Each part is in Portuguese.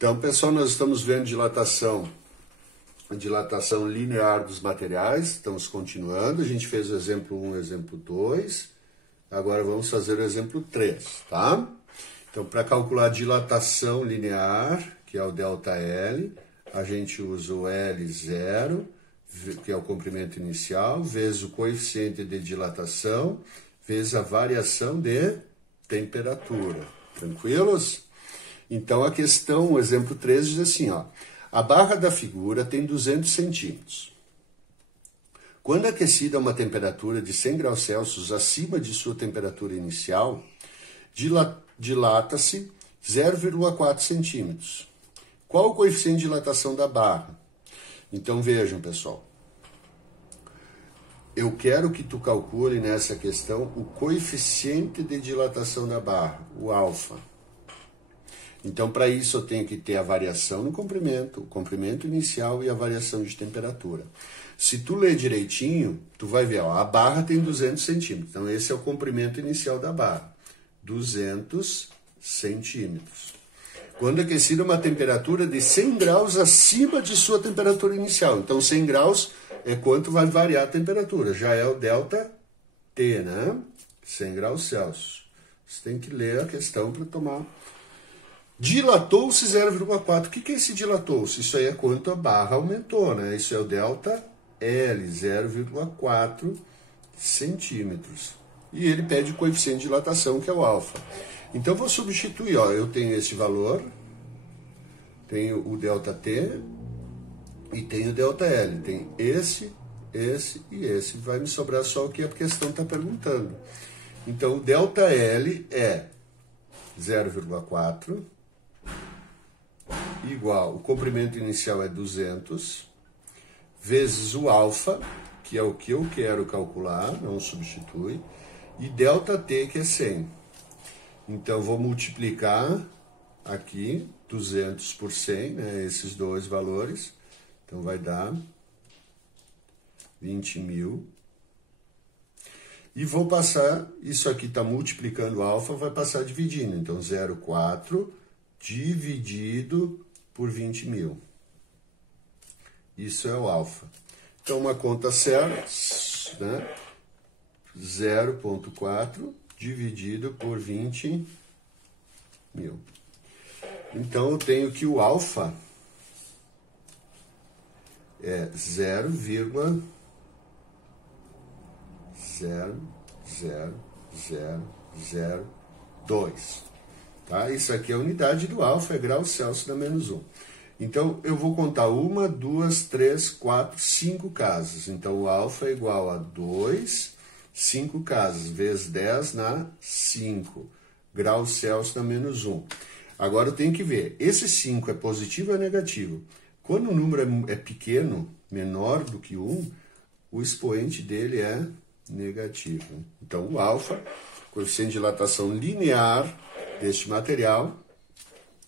Então, pessoal, nós estamos vendo dilatação linear dos materiais, estamos continuando. A gente fez o exemplo 1, exemplo 2, agora vamos fazer o exemplo 3, tá? Então, para calcular a dilatação linear, que é o ΔL, a gente usa o L0, que é o comprimento inicial, vezes o coeficiente de dilatação, vezes a variação de temperatura. Tranquilos? Então, a questão, o exemplo 3 diz assim, ó, a barra da figura tem 200 centímetros. Quando aquecida a uma temperatura de 100 graus Celsius acima de sua temperatura inicial, dilata-se 0,4 centímetros. Qual o coeficiente de dilatação da barra? Então, vejam, pessoal. Eu quero que tu calcule nessa questão o coeficiente de dilatação da barra, o alfa. Então, para isso, eu tenho que ter a variação no comprimento, o comprimento inicial e a variação de temperatura. Se tu ler direitinho, tu vai ver, ó, a barra tem 200 centímetros. Então, esse é o comprimento inicial da barra, 200 centímetros. Quando aquecida uma temperatura de 100 graus acima de sua temperatura inicial. Então, 100 graus é quanto vai variar a temperatura. Já é o ΔT, né? 100 graus Celsius. Você tem que ler a questão para tomar. Dilatou-se 0,4. O que é esse dilatou-se? Isso aí é quanto a barra aumentou, né? Isso é o ΔL, 0,4 centímetros. E ele pede o coeficiente de dilatação, que é o alfa. Então, vou substituir, ó, eu tenho esse valor, tenho o ΔT e tenho o ΔL. Tem esse e esse. Vai me sobrar só o que a questão está perguntando. Então, o ΔL é 0,4 igual, o comprimento inicial é 200, vezes o alfa, que é o que eu quero calcular, não substitui, e ΔT, que é 100. Então, vou multiplicar aqui 200 por 100, né, esses dois valores. Então, vai dar 20.000. E vou passar, isso aqui está multiplicando alfa, vai passar dividindo. Então, 0,4 dividido por 20.000. Isso é o alfa. Então, uma conta certa, né? 0,4 dividido por 20.000. Então, eu tenho que o alfa é 0,00002. Tá? Isso aqui é a unidade do alfa, é graus Celsius da menos 1. Então, eu vou contar 1, 2, 3, 4, 5 casas. Então, o alfa é igual a 2, 5 casas, vezes 10 na 5. Graus Celsius da menos 1. Agora, eu tenho que ver, esse 5 é positivo ou é negativo? Quando o número é pequeno, menor do que 1, o expoente dele é negativo. Então, o alfa, coeficiente de dilatação linear deste material,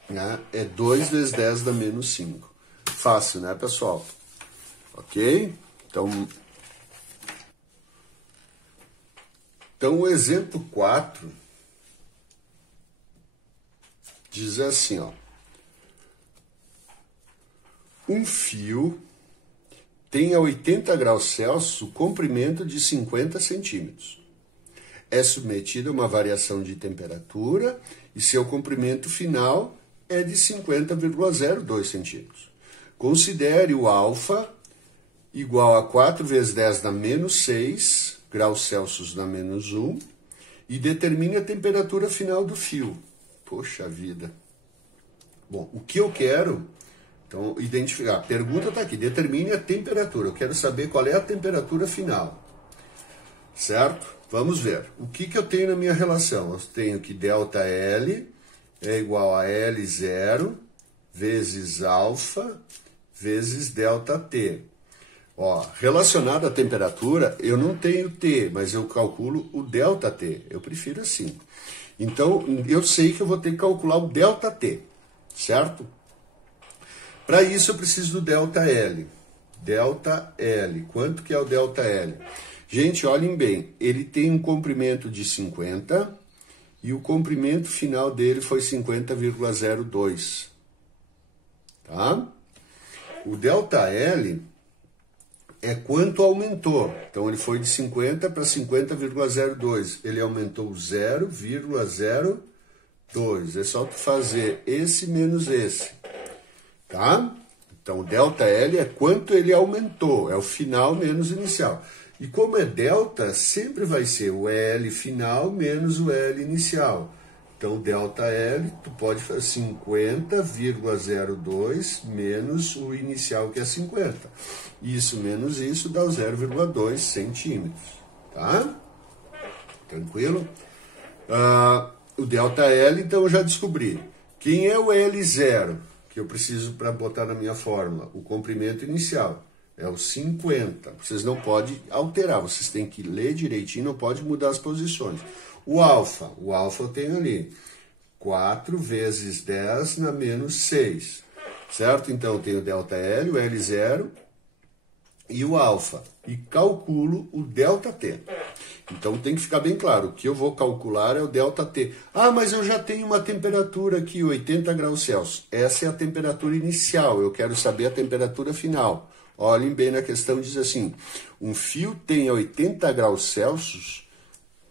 né, é 2 vezes 10 da menos 5. Fácil, né, pessoal? Ok? Então, o exemplo 4 diz assim, ó. Um fio tem a 80 graus Celsius o comprimento de 50 centímetros. É submetido a uma variação de temperatura e seu comprimento final é de 50,02 centímetros. Considere o alfa igual a 4 vezes 10 da menos 6 graus Celsius da menos 1 e determine a temperatura final do fio. Poxa vida. Bom, o que eu quero, então, identificar. A pergunta está aqui, determine a temperatura. Eu quero saber qual é a temperatura final. Certo? Vamos ver. O que eu tenho na minha relação? Eu tenho que ΔL é igual a L0 vezes alfa vezes ΔT. Ó, relacionado à temperatura, eu não tenho T, mas eu calculo o ΔT. Eu prefiro assim. Então, eu sei que eu vou ter que calcular o ΔT, certo? Para isso, eu preciso do ΔL. ΔL. Quanto que é o ΔL? Gente, olhem bem. Ele tem um comprimento de 50 e o comprimento final dele foi 50,02. tá? O ΔL é quanto aumentou. Então, ele foi de 50 para 50,02. Ele aumentou 0,02. É só tu fazer esse menos esse, tá? Então, o ΔL é quanto ele aumentou. É o final menos o inicial. E como é delta, sempre vai ser o L final menos o L inicial. Então, ΔL, tu pode fazer 50,02 menos o inicial, que é 50. Isso menos isso dá o 0,2 centímetros, tá? Tranquilo? O ΔL, então, eu já descobri. Quem é o L0, que eu preciso para botar na minha fórmula? O comprimento inicial. É o 50. Vocês não podem alterar, vocês têm que ler direitinho, não pode mudar as posições. O alfa eu tenho ali 4 vezes 10 na menos 6, certo? Então, eu tenho o ΔL, o L0 e o alfa, e calculo o ΔT. Então, tem que ficar bem claro, o que eu vou calcular é o ΔT. Ah, mas eu já tenho uma temperatura aqui, 80 graus Celsius. Essa é a temperatura inicial, eu quero saber a temperatura final. Olhem bem na questão, diz assim, um fio tem 80 graus Celsius,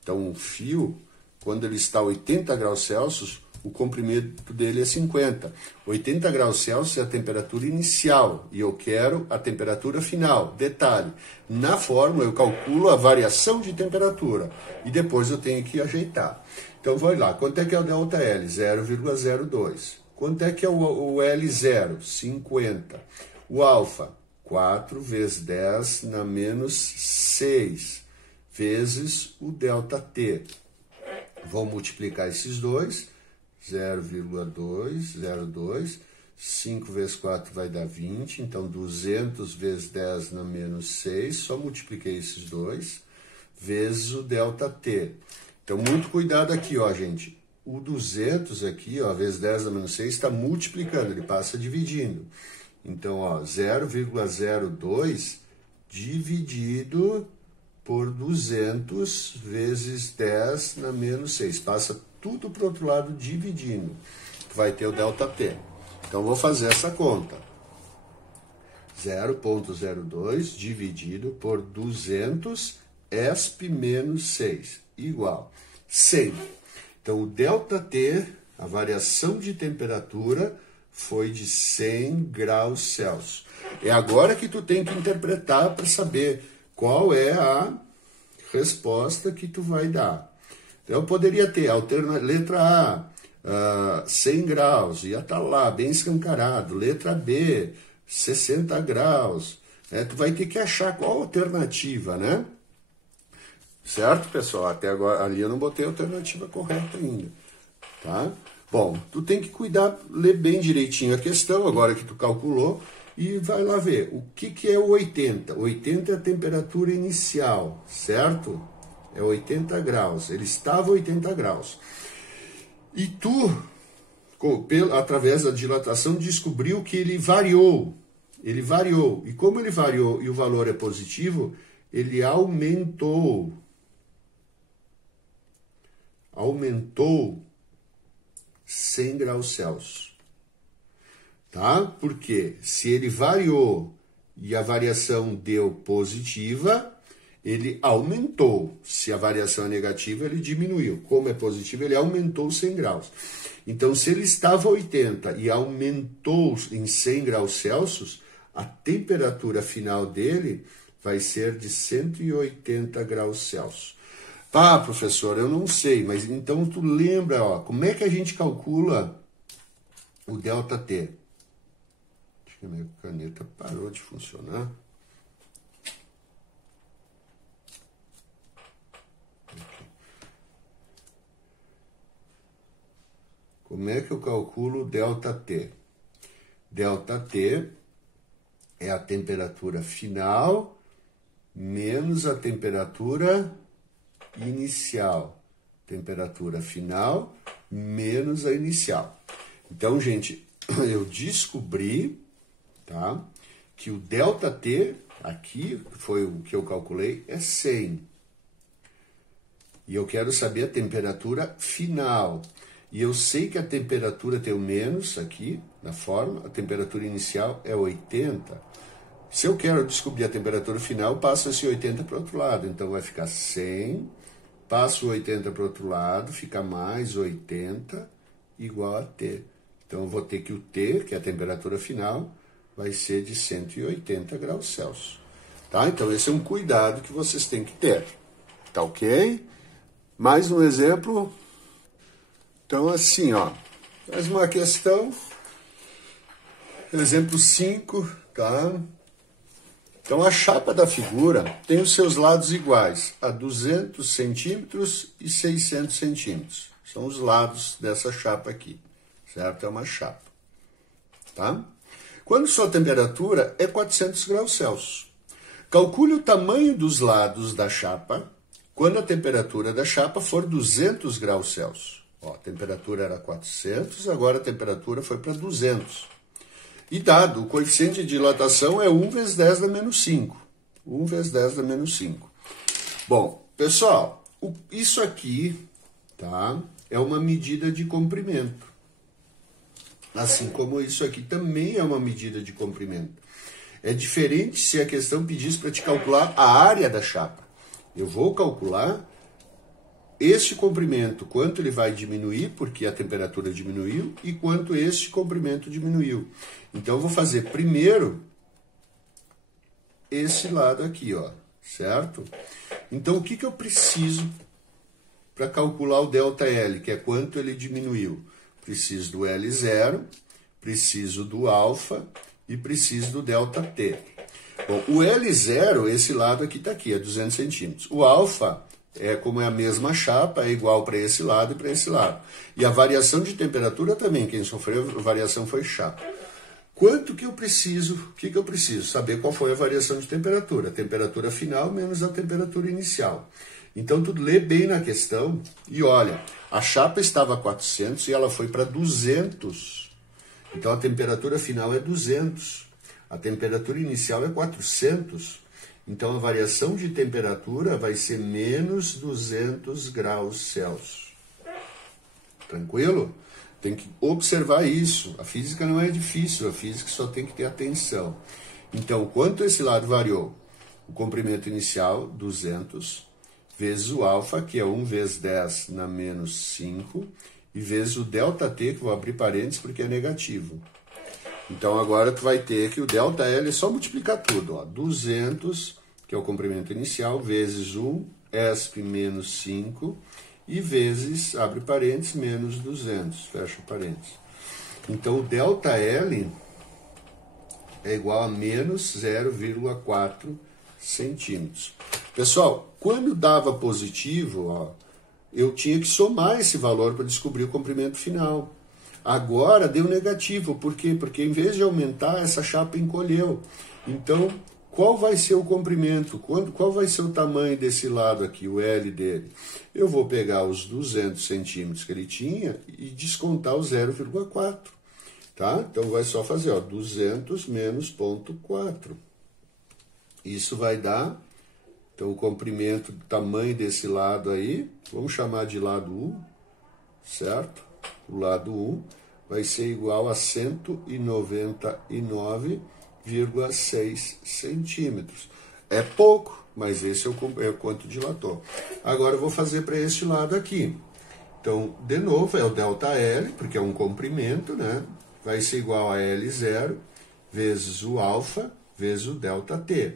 então um fio, quando ele está a 80 graus Celsius, o comprimento dele é 50. 80 graus Celsius é a temperatura inicial e eu quero a temperatura final. Detalhe, na fórmula eu calculo a variação de temperatura e depois eu tenho que ajeitar. Então, vai lá, quanto é que é o ΔL? 0,02. Quanto é que é o L0? 50. O alfa? 4 vezes 10 na menos 6, vezes o ΔT. Vou multiplicar esses dois, 0,202, 5 vezes 4 vai dar 20, então 200 vezes 10 na menos 6, só multipliquei esses dois, vezes o ΔT. Então, muito cuidado aqui, ó, gente. O 200 aqui, ó, vezes 10 na menos 6, está multiplicando, ele passa dividindo. Então, ó, 0,02 dividido por 200 vezes 10 na menos 6. Passa tudo para o outro lado dividindo. Vai ter o ΔT. Então, vou fazer essa conta. 0,02 dividido por 200 ESP menos 6, igual 100. Então, o ΔT, a variação de temperatura, foi de 100 graus Celsius. É agora que tu tem que interpretar para saber qual é a resposta que tu vai dar. Então, eu poderia ter letra A, 100 graus, ia estar lá, bem escancarado. Letra B, 60 graus. Tu vai ter que achar qual a alternativa, né? Certo, pessoal? Até agora, ali eu não botei a alternativa correta ainda, tá? Bom, tu tem que cuidar, ler bem direitinho a questão, agora que tu calculou, e vai lá ver. O que é o 80? 80 é a temperatura inicial, certo? É 80 graus. Ele estava a 80 graus. E tu, através da dilatação, descobriu que ele variou. Ele variou. E como ele variou e o valor é positivo, ele aumentou. Aumentou 100 graus Celsius. Tá? Porque se ele variou e a variação deu positiva, ele aumentou. Se a variação é negativa, ele diminuiu. Como é positivo, ele aumentou 100 graus. Então, se ele estava a 80 e aumentou em 100 graus Celsius, a temperatura final dele vai ser de 180 graus Celsius. Tá, professor, eu não sei, mas então tu lembra, ó, como é que a gente calcula o ΔT? Acho que a minha caneta parou de funcionar. Aqui. Como é que eu calculo o ΔT? ΔT é a temperatura final menos a temperatura inicial. Temperatura final menos a inicial. Então, gente, eu descobri, tá, que o ΔT, aqui foi o que eu calculei, é 100. E eu quero saber a temperatura final. e eu sei que a temperatura tem o menos aqui na forma, a temperatura inicial é 80. Se eu quero descobrir a temperatura final, passo esse 80 para o outro lado. Então vai ficar 100, passo 80 para o outro lado, fica mais 80 igual a T. Então eu vou ter que o T, que é a temperatura final, vai ser de 180 graus Celsius. Tá? Então esse é um cuidado que vocês têm que ter. Tá ok? Mais um exemplo. Então assim, ó, mais uma questão. Exemplo 5, tá? Então a chapa da figura tem os seus lados iguais a 200 centímetros e 600 centímetros. São os lados dessa chapa aqui, certo? É uma chapa, tá? Quando sua temperatura é 400 graus Celsius. Calcule o tamanho dos lados da chapa quando a temperatura da chapa for 200 graus Celsius. Ó, a temperatura era 400, agora a temperatura foi para 200. E dado, o coeficiente de dilatação é 1 vezes 10 da menos 5. 1 vezes 10 da menos 5. Bom, pessoal, isso aqui, tá, é uma medida de comprimento. Assim como isso aqui também é uma medida de comprimento. É diferente se a questão pedisse para te calcular a área da chapa. Eu vou calcular este comprimento, quanto ele vai diminuir, porque a temperatura diminuiu, e quanto este comprimento diminuiu. Então, eu vou fazer primeiro esse lado aqui, ó, certo? Então, o que eu preciso para calcular o ΔL, que é quanto ele diminuiu? Preciso do L0, preciso do alfa e preciso do ΔT. Bom, o L0, esse lado aqui está aqui, é 200 centímetros. O alfa, como é a mesma chapa, é igual para esse lado e para esse lado. E a variação de temperatura também, quem sofreu a variação foi chapa. Quanto que eu preciso? O que eu preciso? Saber qual foi a variação de temperatura. A temperatura final menos a temperatura inicial. Então, tu lê bem na questão e olha, a chapa estava a 400 e ela foi para 200. Então, a temperatura final é 200. A temperatura inicial é 400. Então, a variação de temperatura vai ser menos 200 graus Celsius. Tranquilo? Tem que observar isso. A física não é difícil, a física só tem que ter atenção. Então, quanto esse lado variou? O comprimento inicial, 200, vezes o alfa, que é 1 vezes 10 na menos 5, e vezes o ΔT, que vou abrir parênteses porque é negativo. Então, agora tu vai ter que o ΔL é só multiplicar tudo. Ó, 200, que é o comprimento inicial, vezes 1, ESP menos 5, e vezes, abre parênteses, menos 200, fecha parênteses. Então, o ΔL é igual a menos 0,4 centímetros. Pessoal, quando dava positivo, ó, eu tinha que somar esse valor para descobrir o comprimento final. Agora deu negativo, por quê? Porque em vez de aumentar, essa chapa encolheu. Então, qual vai ser o comprimento? Qual vai ser o tamanho desse lado aqui, o L dele? Eu vou pegar os 200 centímetros que ele tinha e descontar o 0,4. Tá? Então, vai só fazer, ó, 200 menos 0,4. Isso vai dar, então, o comprimento, o tamanho desse lado aí, vamos chamar de lado 1, certo? O lado 1 vai ser igual a 199,6 centímetros. É pouco, mas esse é o quanto dilatou. Agora eu vou fazer para este lado aqui. Então, de novo, é o ΔL, porque é um comprimento, né? Vai ser igual a L0 vezes o alfa vezes o ΔT.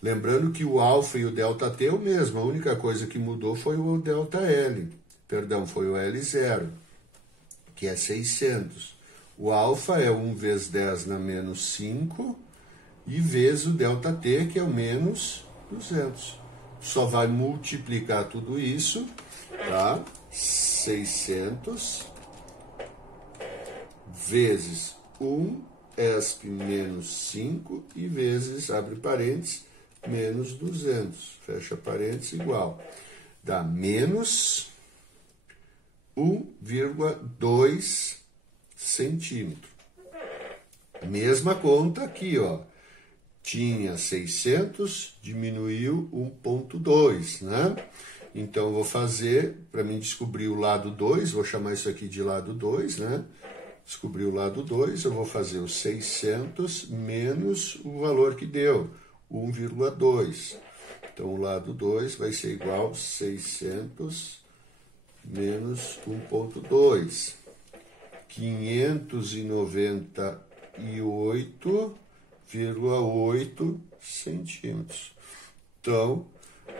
Lembrando que o alfa e o ΔT é o mesmo, a única coisa que mudou foi o ΔL, perdão, foi o L0, que é 600. O alfa é 1 vezes 10 na menos 5, e vezes o ΔT, que é o menos 200. Só vai multiplicar tudo isso, tá? 600 vezes 1, ESP menos 5, e vezes, abre parênteses, menos 200, fecha parênteses, igual. Dá menos 1,2 centímetro. Mesma conta aqui, ó. Tinha 600, diminuiu 1,2, né? Então, eu vou fazer, para mim descobrir o lado 2, vou chamar isso aqui de lado 2, né? Descobrir o lado 2, eu vou fazer os 600 menos o valor que deu, 1,2. Então, o lado 2 vai ser igual a 600 menos 1,2. 598,8 centímetros. Então,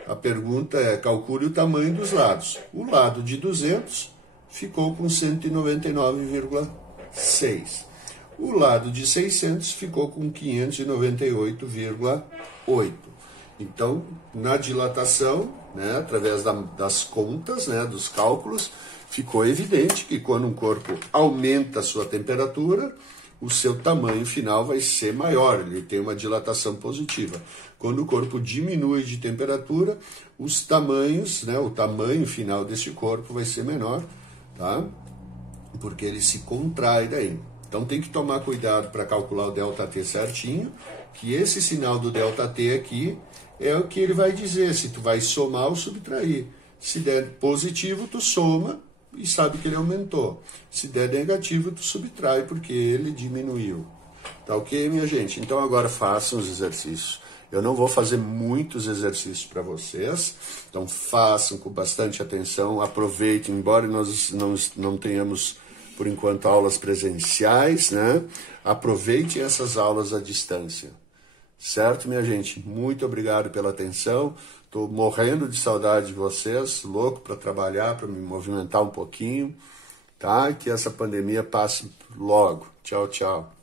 a pergunta é, calcule o tamanho dos lados. O lado de 200 ficou com 199,6. O lado de 600 ficou com 598,8. Então, na dilatação, né, através das contas, né, dos cálculos, ficou evidente que quando um corpo aumenta a sua temperatura, o seu tamanho final vai ser maior, ele tem uma dilatação positiva. Quando o corpo diminui de temperatura, os tamanhos, né, o tamanho final desse corpo vai ser menor, tá? Porque ele se contrai daí. Então tem que tomar cuidado para calcular o ΔT certinho, que esse sinal do ΔT aqui é o que ele vai dizer, se tu vai somar ou subtrair. Se der positivo, tu soma e sabe que ele aumentou. Se der negativo, tu subtrai porque ele diminuiu. Tá ok, minha gente? Então agora façam os exercícios. Eu não vou fazer muitos exercícios para vocês, então façam com bastante atenção, aproveitem, embora nós não tenhamos, por enquanto, aulas presenciais, né? Aproveitem essas aulas à distância. Certo, minha gente? Muito obrigado pela atenção. Estou morrendo de saudade de vocês, louco para trabalhar, para me movimentar um pouquinho, tá? E que essa pandemia passe logo. Tchau, tchau.